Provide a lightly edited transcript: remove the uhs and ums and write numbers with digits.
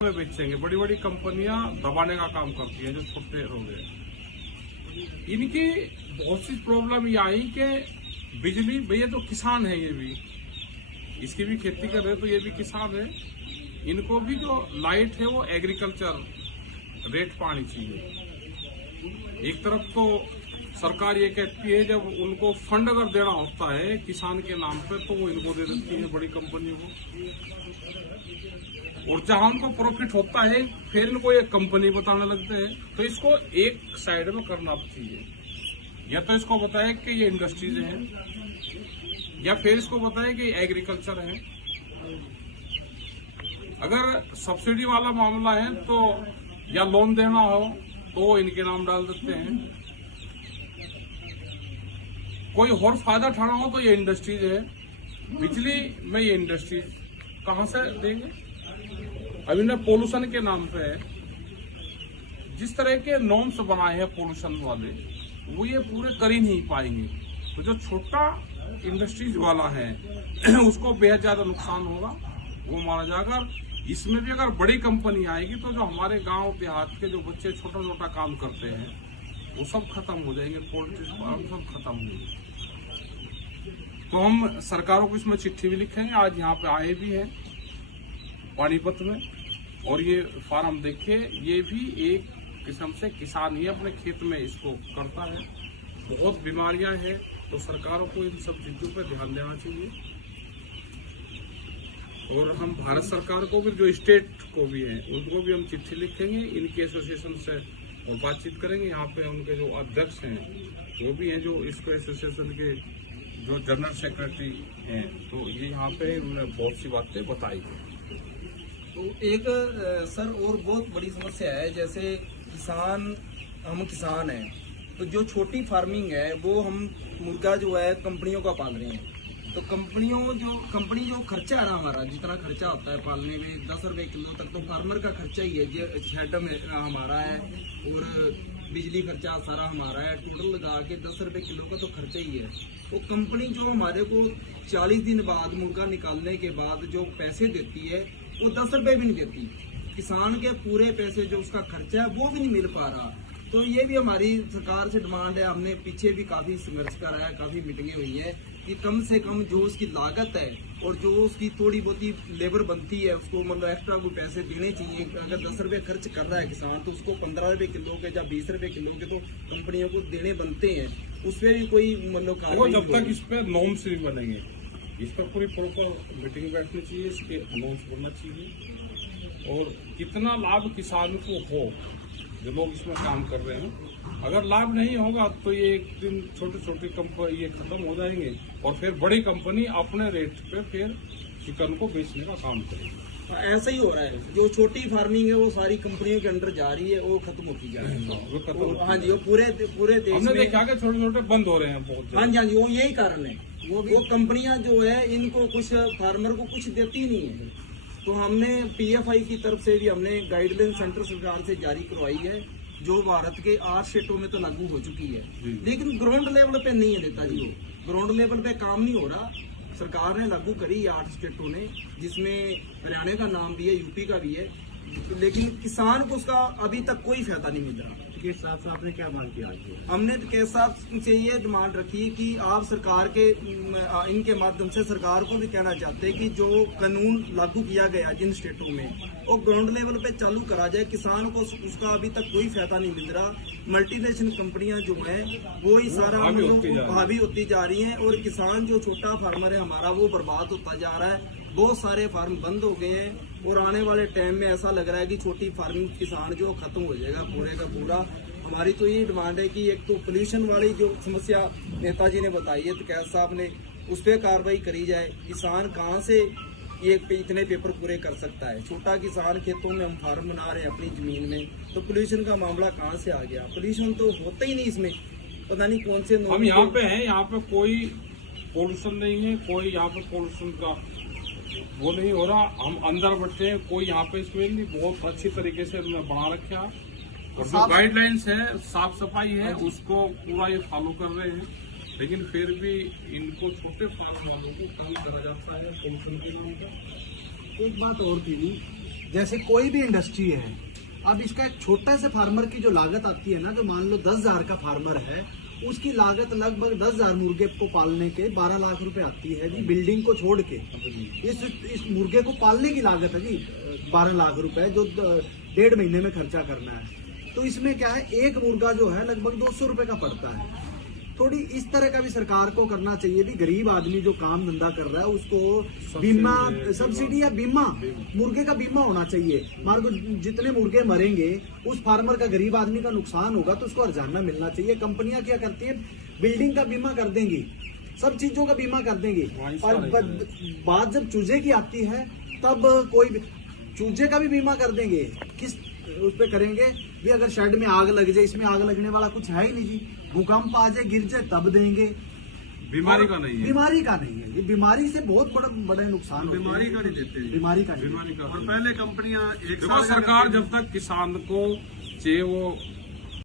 में बेचेंगे। बड़ी बड़ी कंपनियां दबाने का काम करती हैं जो छोटे लोग हैं। इनकी बहुत सी प्रॉब्लम ये आई कि बिजली, भैया तो किसान है, ये भी इसकी भी खेती कर रहे, तो ये भी किसान है, इनको भी जो लाइट है वो एग्रीकल्चर रेट पानी चाहिए। एक तरफ तो सरकार ये कहती है जब उनको फंड अगर देना होता है किसान के नाम पे तो वो इनको दे देती है बड़ी कंपनियों को, और जहां उनको प्रॉफिट होता है फिर इनको एक कंपनी बताने लगते हैं। तो इसको एक साइड में करना चाहिए, या तो इसको बताए कि ये इंडस्ट्रीज हैं, या फिर इसको बताए कि एग्रीकल्चर है। अगर सब्सिडी वाला मामला है तो या लोन देना हो तो इनके नाम डाल देते हैं, कोई और फायदा उठाना हो तो ये इंडस्ट्रीज है। बिजली में ये इंडस्ट्रीज कहां से देंगे? अभी ना पोल्यूशन के नाम पे जिस तरह के नॉर्म्स बनाए हैं पोल्यूशन वाले, वो ये पूरे कर ही नहीं पाएंगे। तो जो छोटा इंडस्ट्रीज वाला है उसको बेहद ज्यादा नुकसान होगा, वो माना जाएगा। इसमें भी अगर बड़ी कंपनी आएगी तो जो हमारे गांव देहात के जो बच्चे छोटा छोटा काम करते हैं वो सब खत्म हो जाएंगे, पोल्ट्री फार्म सब खत्म हो जाएंगे। तो हम सरकारों को इसमें चिट्ठी भी लिखेंगे, आज यहाँ पे आए भी हैं पानीपत में, और ये फार्म देखिए, ये भी एक किस्म से किसान ही अपने खेत में इसको करता है। बहुत बीमारियां हैं, तो सरकारों को इन सब चीजों पर ध्यान देना चाहिए। और हम भारत सरकार को भी, जो स्टेट को भी है, उनको भी हम चिट्ठी लिखेंगे, इनके एसोसिएशन से बातचीत करेंगे। यहाँ पे उनके जो अध्यक्ष हैं वो भी हैं, जो इसको एसोसिएशन के जो जनरल सेक्रेटरी हैं, तो ये यहाँ पे उन्होंने बहुत सी बातें बताई हैं। तो एक सर और बहुत बड़ी समस्या है, जैसे हम किसान हैं, तो जो छोटी फार्मिंग है वो हम मुर्गा जो है कंपनियों का पाल रहे हैं। तो कंपनी जो खर्चा है ना, हमारा जितना खर्चा होता है पालने में 10 रुपए किलो तक, तो फार्मर का खर्चा ही है, जो शेड में हमारा है और बिजली खर्चा सारा हमारा है, टोटल लगा के 10 रुपए किलो का तो खर्चा ही है। तो कंपनी जो हमारे को 40 दिन बाद मुर्गा निकालने के बाद जो पैसे देती है वो 10 रुपए भी नहीं देती। किसान के पूरे पैसे जो उसका खर्चा है वो भी नहीं मिल पा रहा। तो ये भी हमारी सरकार से डिमांड है। हमने पीछे भी काफी संघर्ष करा है, काफी मीटिंगें हुई है कि कम से कम जो उसकी लागत है और जो उसकी थोड़ी बहुत लेबर बनती है उसको मतलब एक्स्ट्रा को पैसे देने चाहिए। अगर 10 रुपए खर्च कर रहा है किसान तो उसको 15 रुपए किलो के या 20 रुपए किलो के तो कंपनियों को देने बनते हैं। उसमें भी कोई मतलब कार्रवाई जब तक इस पे नॉर्म्स नहीं बनेंगे, इस पर पूरी प्रॉपर मीटिंग बैठनी चाहिए, इसके नॉर्म्स बनना चाहिए, और कितना लाभ किसान को हो जो लोग इसमें काम कर रहे हैं। अगर लाभ नहीं होगा तो ये एक दिन छोटी छोटी कंपनी ये खत्म हो जाएंगे, और फिर बड़ी कंपनी अपने रेट पे फिर चिकन को बेचने का काम करेगी। ऐसा ही हो रहा है, जो छोटी फार्मिंग है वो सारी कंपनियों के अंदर जा रही है, वो खत्म होती जा रही है। हाँ जी, वो पूरे देश हमने में देखा कि छोटे छोटे बंद हो रहे हैं बहुत। हाँ जी, वो यही कारण है। वो कंपनियां जो है इनको कुछ फार्मर को कुछ देती नहीं है। तो हमने PFI की तरफ से भी हमने गाइडलाइन सेंटर सरकार से जारी करवाई है, जो भारत के 8 स्टेटों में तो लागू हो चुकी है, लेकिन ग्राउंड लेवल पे नहीं है नेताजी। वो ग्राउंड लेवल पे काम नहीं हो रहा। सरकार ने लागू करी 8 स्टेटों ने, जिसमें हरियाणा का नाम भी है, यूपी का भी है, लेकिन किसान को उसका अभी तक कोई फायदा नहीं मिल रहा। केस साहब साहब ने क्या मांग किया? हमने केस साहब से ये डिमांड रखी कि आप सरकार के इनके माध्यम से सरकार को भी कहना चाहते हैं कि जो कानून लागू किया गया जिन स्टेटों में वो ग्राउंड लेवल पे चालू करा जाए। किसान को उसका अभी तक कोई फायदा नहीं मिल रहा। मल्टीनेशनल कंपनियां जो हैं वो ही सारा हावी होती जा रही हैं, और किसान जो छोटा फार्मर है हमारा वो बर्बाद होता जा रहा है। बहुत सारे फार्म बंद हो गए हैं, और आने वाले टाइम में ऐसा लग रहा है कि छोटी फार्मिंग किसान जो खत्म हो जाएगा पूरे का पूरा। हमारी तो ये डिमांड है कि एक तो पोल्यूशन वाली जो समस्या नेताजी ने बताई है, तो कैद साहब ने उस पर कार्रवाई करी जाए। किसान कहाँ से ये इतने पेपर पूरे कर सकता है? छोटा किसान, खेतों में हम फार्म बना रहे हैं अपनी जमीन में, तो पोल्यूशन का मामला कहाँ से आ गया? पोल्यूशन तो होता ही नहीं इसमें, पता नहीं कौन से। हम यहाँ पे हैं, यहाँ पे कोई पोल्यूशन नहीं है, कोई यहाँ पे पोल्यूशन का वो नहीं हो रहा। हम अंदर बैठे हैं, कोई यहाँ पे स्मेल नहीं, बहुत अच्छी तरीके से उन्होंने बना रखा। और जो गाइडलाइंस है, साफ सफाई है, उसको पूरा ये फॉलो कर रहे हैं। लेकिन फिर भी इनको छोटे फार्म वालों को काम करा जाता है पोल्यूशन के नाम पर। एक बात और थी, जैसे कोई भी इंडस्ट्री है, अब इसका एक छोटा से फार्मर की जो लागत आती है ना, जो मान लो 10,000 का फार्मर है, उसकी लागत लगभग 10,000 मुर्गे को पालने के 12 लाख रुपए आती है जी, बिल्डिंग को छोड़ के। इस मुर्गे को पालने की लागत है जी 12 लाख रुपए, जो 1.5 महीने में खर्चा करना है। तो इसमें क्या है, एक मुर्गा जो है लगभग 200 रुपए का पड़ता है। थोड़ी इस तरह का भी सरकार को करना चाहिए भी, गरीब आदमी जो काम धंधा कर रहा है उसको बीमा, सब्सिडी या बीमा, मुर्गे का बीमा होना चाहिए। मान लो जितने मुर्गे मरेंगे उस फार्मर का, गरीब आदमी का नुकसान होगा तो उसको हर्जाना मिलना चाहिए। कंपनियां क्या करती है, बिल्डिंग का बीमा कर देंगी, सब चीजों का बीमा कर देंगी, और बात जब चूजे की आती है तब कोई चूजे का भी बीमा कर देंगे। किस उस पे करेंगे भी, अगर शेड में आग लग जाए, इसमें आग लगने वाला कुछ है ही नहीं जी, भूकंप आ जाए, गिर जाए तब देंगे। बीमारी का नहीं है, बीमारी का नहीं है, ये बीमारी से बहुत बड़े नुकसान होते हैं। बीमारी का नहीं देते हैं। बीमारी का नहीं। बीमारी का और पहले कंपनियां एक देखो साल सरकार जब तक किसान को चाहे वो